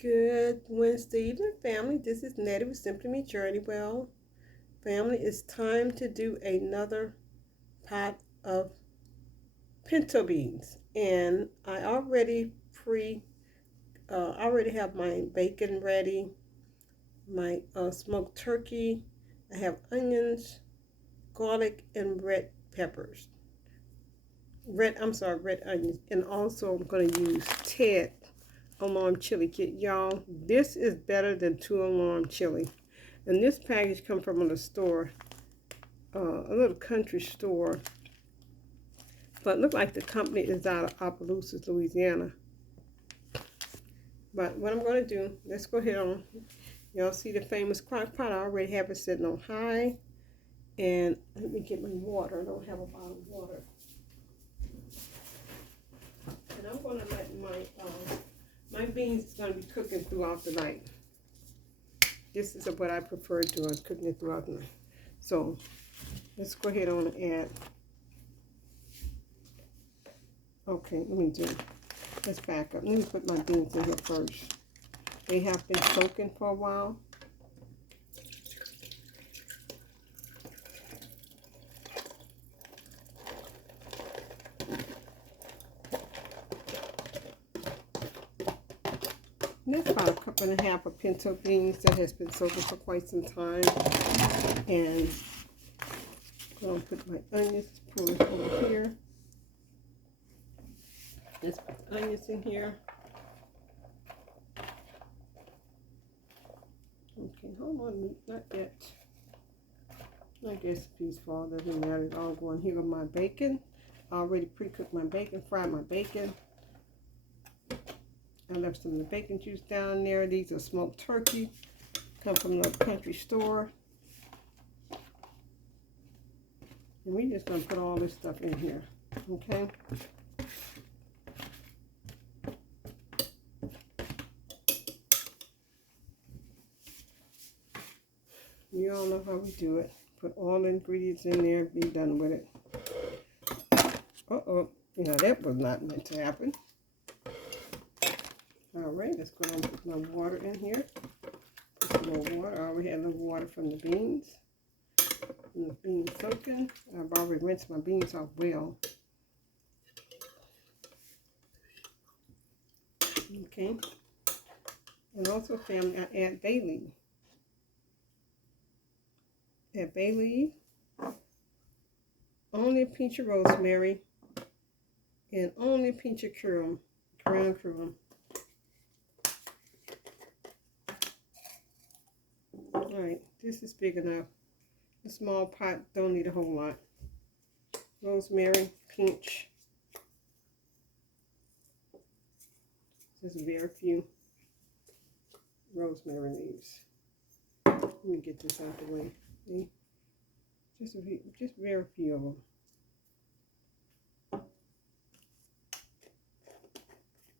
Good Wednesday evening, family. This is Nettie with Simply Me Journey. Well, family, it's time to do another pot of pinto beans, and I already have my bacon ready, my smoked turkey. I have onions, garlic, and red peppers. Red onions, and also I'm going to use Ted alarm chili kit. Y'all, this is better than 2 alarm chili. And this package come from a store, a little country store. But it look like the company is out of Opelousas, Louisiana. But what I'm going to do, let's go ahead on. Y'all see the famous crock pot? I already have it sitting on high. And let me get my water. I don't have a bottle of water. And I'm going to let my beans is going to be cooking throughout the night. This is what I prefer doing, cooking it throughout the night. So let's go ahead on and add. Okay, let's back up. Let me put my beans in here first. They have been soaking for a while. That's about a cup and a half of pinto beans that has been soaking for quite some time. And I'm going to put my onions, pull this over here. Let's put the onions in here. Okay, hold on, not yet. I guess the piece fall, doesn't matter. It's all going here with my bacon. I already pre-cooked my bacon, fried my bacon. I left some of the bacon juice down there. These are smoked turkey. Come from the country store. And we're just going to put all this stuff in here. Okay? You all know how we do it. Put all the ingredients in there. Be done with it. Uh-oh. That was not meant to happen. Alright, let's go and put my water in here. Put some more water. I already had a little water from the beans. And the beans soaking. I've already rinsed my beans off well. Okay. And also, family, I add bay leaf. Add bay leaf. Only a pinch of rosemary. And only a pinch of ground cumin. Alright, this is big enough. A small pot, don't need a whole lot. Rosemary, pinch. Just very few rosemary leaves. Let me get this out the way. See? Just very few of them.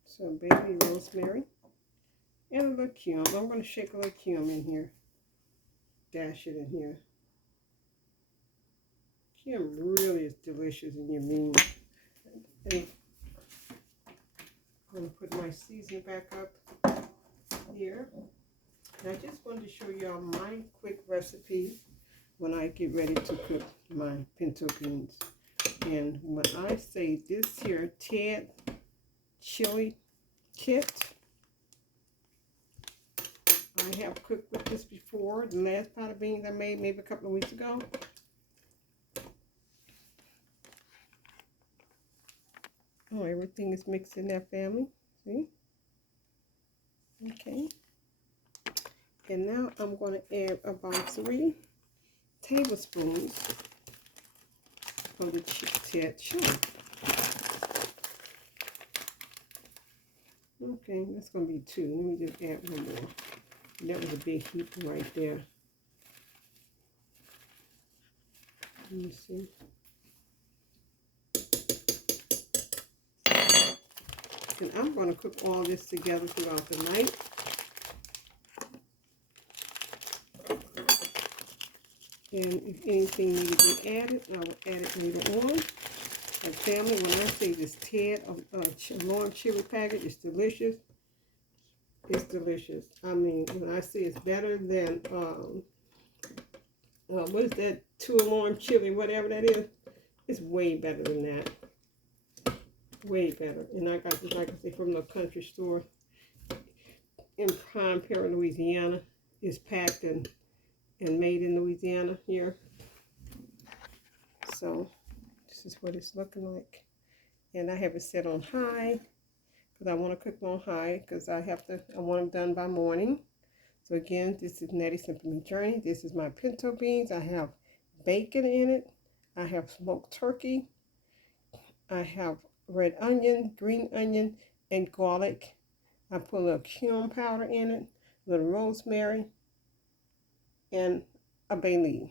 So baby rosemary and a little cumin. I'm going to shake a little cumin in here. Dash it in here. Cumin really is delicious in your beans. I'm going to put my seasoning back up here. And I just wanted to show y'all my quick recipe when I get ready to cook my pinto beans. And when I say this here Ted chili kit, I have cooked with this before. The last pot of beans I made maybe a couple of weeks ago. Oh, everything is mixed in that, family. See? Okay. And now I'm going to add about 3 tablespoons of the Ted chili. Okay, that's going to be 2. Let me just add 1 more. That was a big heap right there. Let me see. And I'm going to cook all this together throughout the night. And if anything needed to be added, I will add it later on. And family, when I say this Ted alarm chili packet is delicious, It's delicious. I mean, when I say it's better than, what is that, 2-alarm chili, whatever that is, it's way better than that. Way better. And I got this, like I say, from the country store in Prime Perry, Louisiana. It's packed and made in Louisiana here. So this is what it's looking like. And I have it set on high because I want to cook on high because I want them done by morning. So again, this is Nettie Simple Meat Journey. This is my pinto beans. I have bacon in it. I have smoked turkey. I have red onion, green onion, and garlic. I put a little cumin powder in it, a little rosemary, and a bay leaf.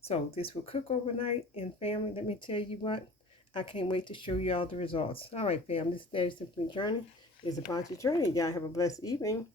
So this will cook overnight. And family, let me tell you what, I can't wait to show you all the results. All right, fam, this is Nettie Simple Meat Journey. It's about your journey. Y'all have a blessed evening.